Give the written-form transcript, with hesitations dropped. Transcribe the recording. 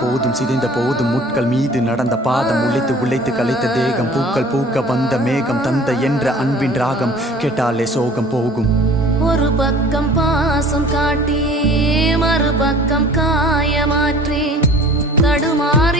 போதும் சிதைந்த போதும் முட்கள் மீது நடந்த பாதம் உழைத்து உழைத்து கலைத்த தேகம் பூக்கள் பூக்க வந்த மேகம் தந்த என்ற அன்பின் ராகம் கேட்டாலே சோகம் போகும். ஒரு பக்கம் பாசம் காட்டி மறுபக்கம் காயமாற்றி தடுமாற